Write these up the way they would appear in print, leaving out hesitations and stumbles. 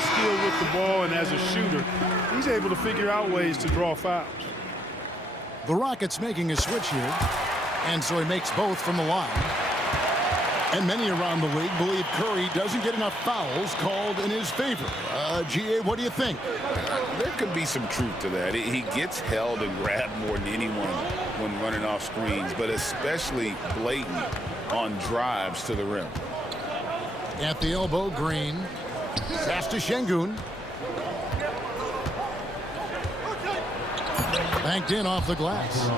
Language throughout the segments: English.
skilled with the ball, and as a shooter, he's able to figure out ways to draw fouls. The Rockets making a switch here, and so he makes both from the line. And many around the league believe Curry doesn't get enough fouls called in his favor. GA, what do you think? There could be some truth to that. He gets held and grabbed more than anyone when running off screens, but especially blatant on drives to the rim. At the elbow, Green. Pass to Şengün. Banked in off the glass.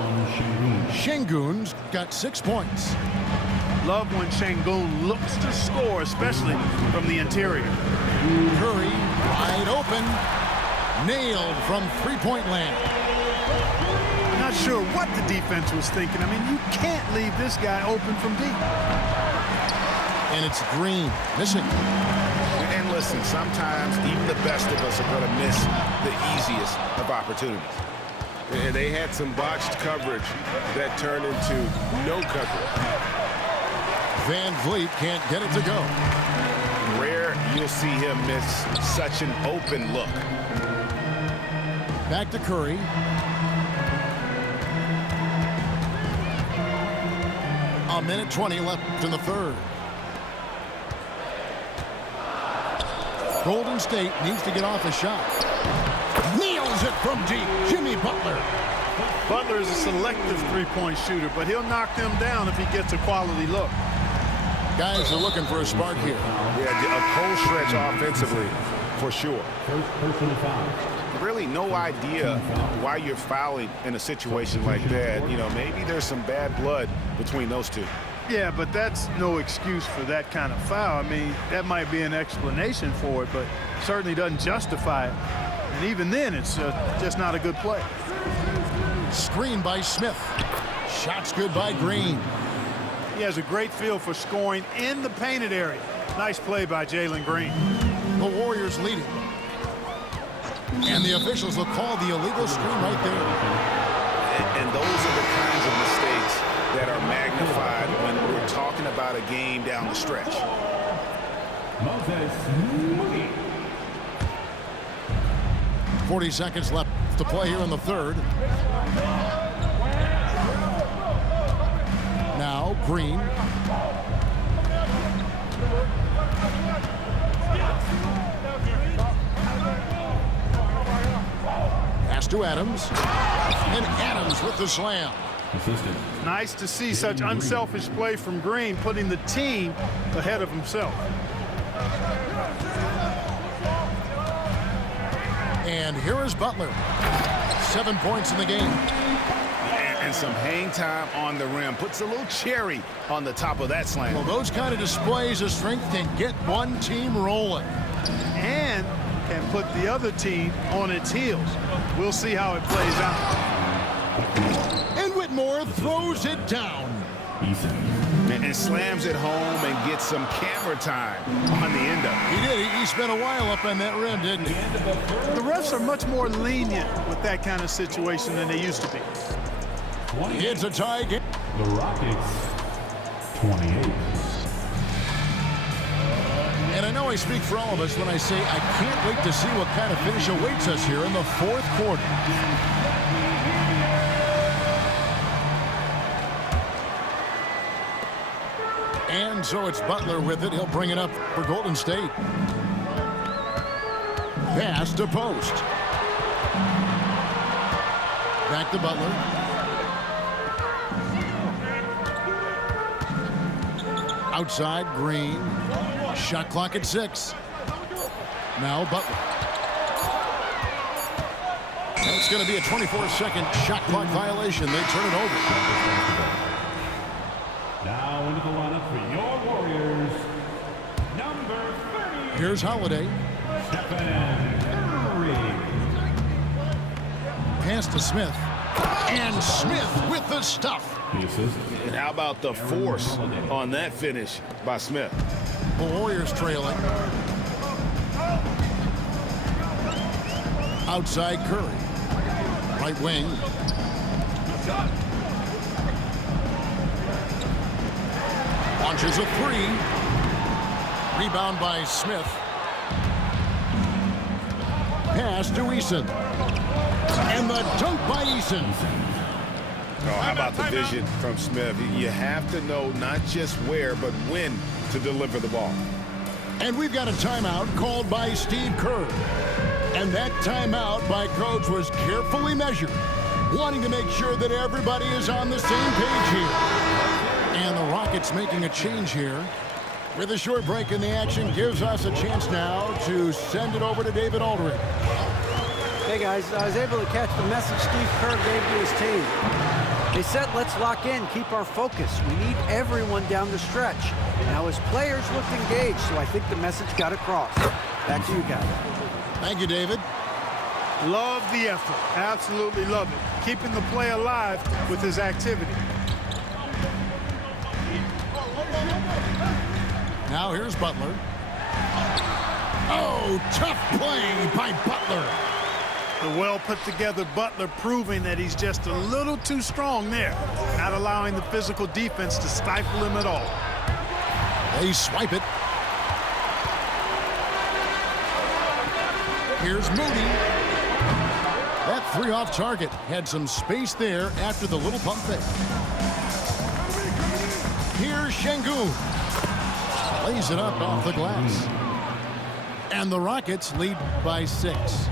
Şengün's got 6 points. Love when Şengün looks to score, especially from the interior. Curry, wide open. Nailed from three-point land. Not sure what the defense was thinking. I mean, you can't leave this guy open from deep. And it's Green, missing. And listen, sometimes even the best of us are going to miss the easiest of opportunities. And they had some botched coverage that turned into no coverage. Van Vliet can't get it to go. Rare you'll see him miss such an open look. Back to Curry. A minute 20 left in the third. Golden State needs to get off a shot. Nails it from deep. Jimmy Butler. Butler is a selective three-point shooter, but he'll knock them down if he gets a quality look. Guys are looking for a spark here. Yeah, a cold stretch offensively, for sure. Really no idea why you're fouling in a situation like that. You know, maybe there's some bad blood between those two. Yeah, but that's no excuse for that kind of foul. I mean, that might be an explanation for it, but certainly doesn't justify it. And even then, it's just not a good play. Screen by Smith. Shots good by Green. He has a great feel for scoring in the painted area. Nice play by Jalen Green. The Warriors leading. And the officials will call the illegal screen right there. And those are the kinds of mistakes that are magnified when we're talking about a game down the stretch. 40 seconds left to play here in the third. Now Green. Pass to Adams. And Adams with the slam. Nice to see such unselfish play from Green, putting the team ahead of himself. And here is Butler. 7 points in the game. And some hang time on the rim. Puts a little cherry on the top of that slam. Well, those kind of displays of strength can get one team rolling. And can put the other team on its heels. We'll see how it plays out. And Whitmore throws it down. And slams it home and gets some camera time on the end of it. He did. He spent a while up on that rim, didn't he? The refs are much more lenient with that kind of situation than they used to be. It's a tie game. The Rockets, 28. And I know I speak for all of us when I say I can't wait to see what kind of finish awaits us here in the fourth quarter. And so it's Butler with it. He'll bring it up for Golden State. Pass to Post. Back to Butler. Outside, Green. Shot clock at 6. Now Butler. And it's going to be a 24-second shot clock violation. They turn it over. Now into the lineup for your Warriors, number 30. Here's Holiday. Stephen Curry. Pass to Smith. And Smith with the stuff. The assist. And how about the force on that finish by Smith? The Warriors trailing. Outside Curry. Right wing. Launches a three. Rebound by Smith. pass to Eason. And the dunk by Eason. Oh, how about the vision from Smith? You have to know not just where, but when to deliver the ball. And we've got a timeout called by Steve Kerr. And that timeout by Coach was carefully measured, wanting to make sure that everybody is on the same page here. And the Rockets making a change here. With a short break in the action, gives us a chance now to send it over to David Aldridge. Hey guys, I was able to catch the message Steve Kerr gave to his team. They said, let's lock in, keep our focus. We need everyone down the stretch. Now his players looked engaged, so I think the message got across. Back to you guys. Thank you, David. Love the effort. Absolutely love it. Keeping the play alive with his activity. Now here's Butler. Oh, tough play by Butler. The well-put-together Butler proving that he's just a little too strong there, not allowing the physical defense to stifle him at all. They swipe it. Here's Moody. That three off target had some space there after the little pump fake. Here's Şengün. Lays it up off the glass. And the Rockets lead by 6.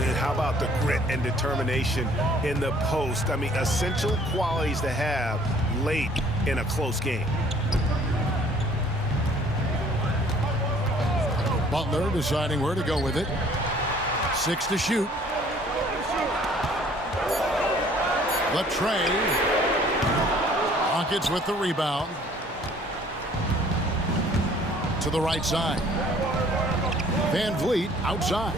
And how about the grit and determination in the post? I mean, essential qualities to have late in a close game. Butler deciding where to go with it. 6 to shoot. The tray. Rockets with the rebound. To the right side. Van Vliet outside.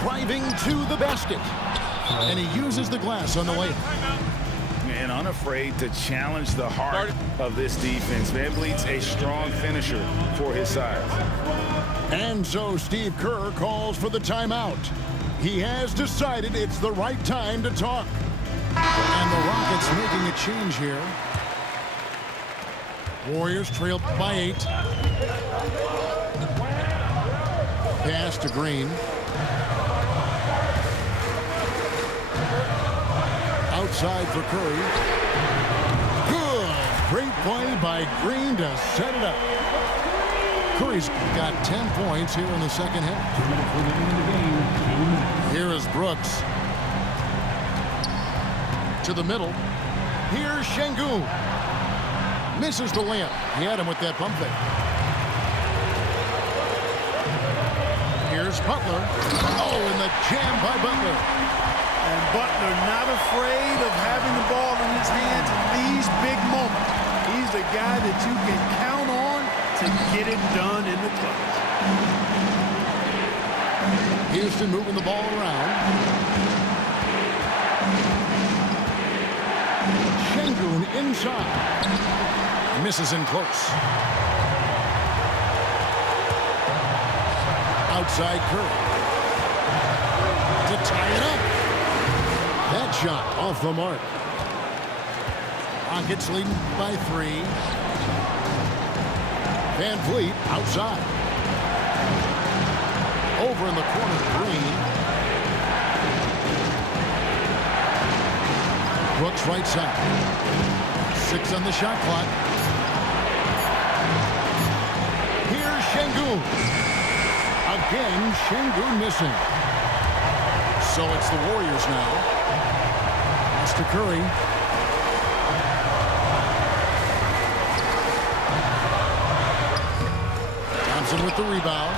Driving to the basket. And he uses the glass on the layup. And unafraid to challenge the heart of this defense. Van Vliet's a strong finisher for his size. And so Steve Kerr calls for the timeout. He has decided it's the right time to talk. And the Rockets making a change here. Warriors trail by 8. Pass to Green. Outside for Curry. Good. Great play by Green to set it up. Curry's got 10 points here in the second half. Here is Brooks. To the middle. Here's Şengün. Misses the layup. He had him with that pump fake. Here's Butler. Oh, and the jam by Butler. And Butler not afraid of having the ball in his hands in these big moments. He's a guy that you can count on to get it done in the clutch. Houston moving the ball around. Şengün inside. Misses in close. Outside Curry. To tie it up. That shot off the mark. Rockets leading by 3. Van Vliet outside. Over in the corner, Green. Brooks right side. 6 on the shot clock. Here's Şengün. Again, Şengün missing. So it's the Warriors now. Mr. Curry. Thompson with the rebound.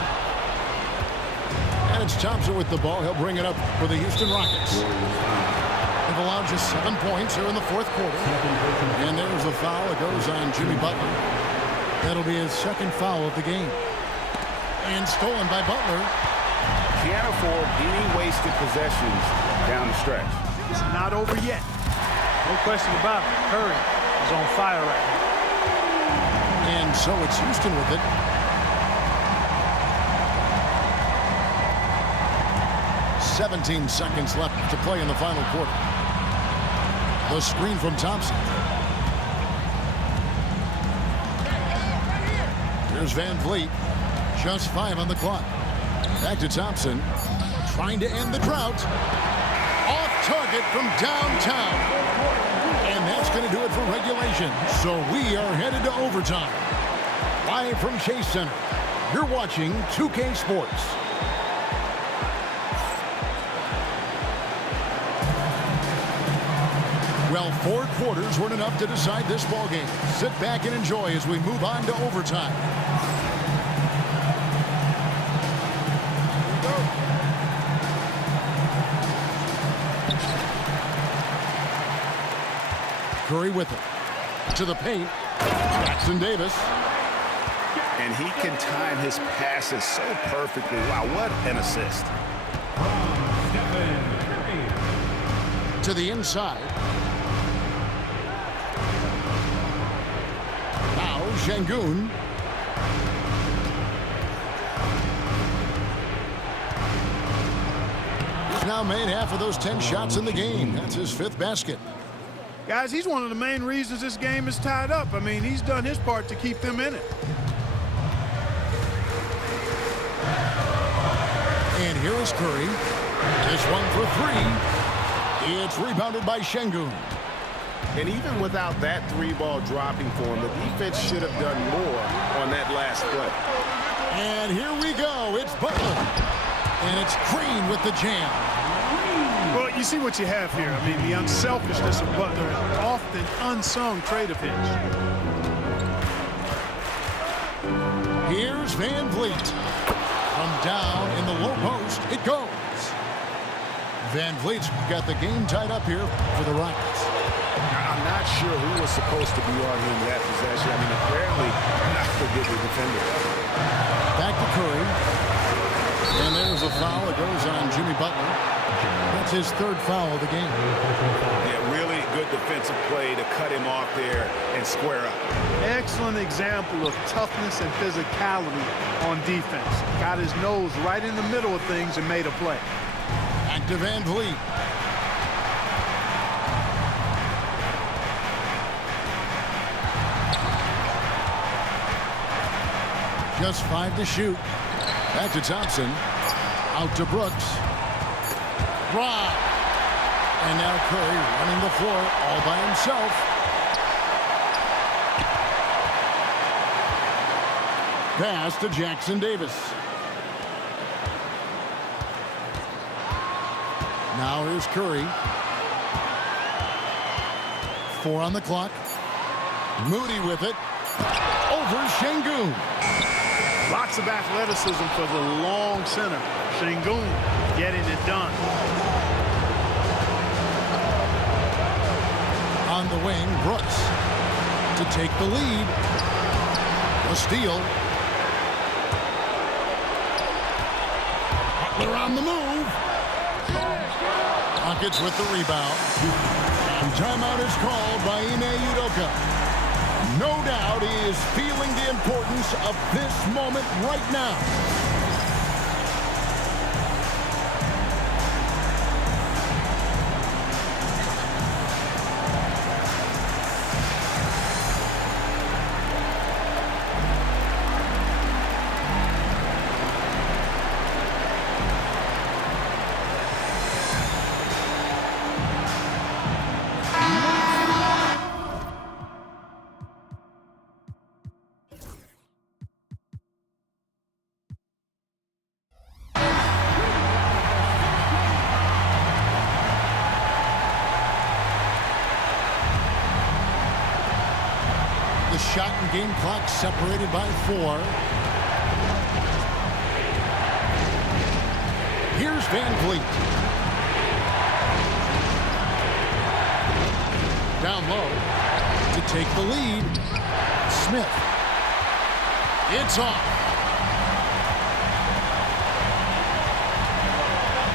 And it's Thompson with the ball. He'll bring it up for the Houston Rockets. They've allowed just 7 points here in the fourth quarter. And there's a foul. It goes on Jimmy Butler. That'll be his second foul of the game. And stolen by Butler. Can't afford any wasted possessions down the stretch. It's not over yet. No question about it. Curry is on fire right now. And so it's Houston with it. "17 seconds left to play in the final quarter. The screen from Thompson. Here's Van Vliet. Just 5 on the clock. Back to Thompson. Trying to end the drought. Off target from downtown. And that's going to do it for regulation. So we are headed to overtime. Live from Chase Center. You're watching 2K Sports. Well, 4 quarters weren't enough to decide this ballgame. Sit back and enjoy as we move on to overtime. Curry with it. To the paint. Jackson Davis. And he can time his passes so perfectly. Wow, what an assist. To the inside. Now Şengün. He's now made half of those 10 shots in the game. That's his 5th basket. Guys, he's one of the main reasons this game is tied up. I mean, he's done his part to keep them in it. And here is Curry. This one for 3. It's rebounded by Şengün. And even without that 3-ball dropping for him, the defense should have done more on that last play. And here we go. It's Butler. And it's Green with the jam. Well, you see what you have here. I mean, the unselfishness of Butler, an often unsung trait of his. Here's Van Vliet. From down in the low post, it goes. Van Vliet's got the game tied up here for the Rockets. I'm not sure who was supposed to be on him that possession. I mean, apparently not the good defender. Back to Curry. And there's a foul that goes on Jimmy Butler. That's his 3rd foul of the game. Yeah, really good defensive play to cut him off there and square up. Excellent example of toughness and physicality on defense. Got his nose right in the middle of things and made a play. Back to Van Vliet. Just 5 to shoot. Back to Thompson. Out to Brooks. Rob. And now Curry running the floor all by himself. Pass to Jackson Davis. Now here's Curry. 4 on the clock. Moody with it. Over Şengün. Lots of athleticism for the long center. Şengün getting it done. On the wing, Brooks to take the lead. A steal. Butler on the move. Rockets with the rebound. And timeout is called by Ime Udoka. No doubt he is feeling the importance of this moment right now. The shot and game clock separated by 4. Here's Van Vliet. Down low to take the lead. Smith. It's off.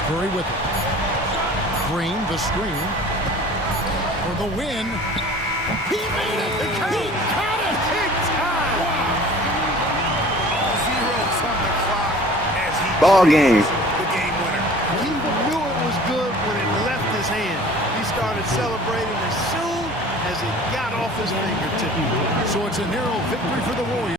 Curry with it. Green, the screen. For the win. He made it. He got it. Big time. Wow. Zeros on the clock as he Ball game. the game winner. He knew it was good when it left his hand. He started celebrating as soon as it got off his fingertip. So it's a narrow victory for the Warriors.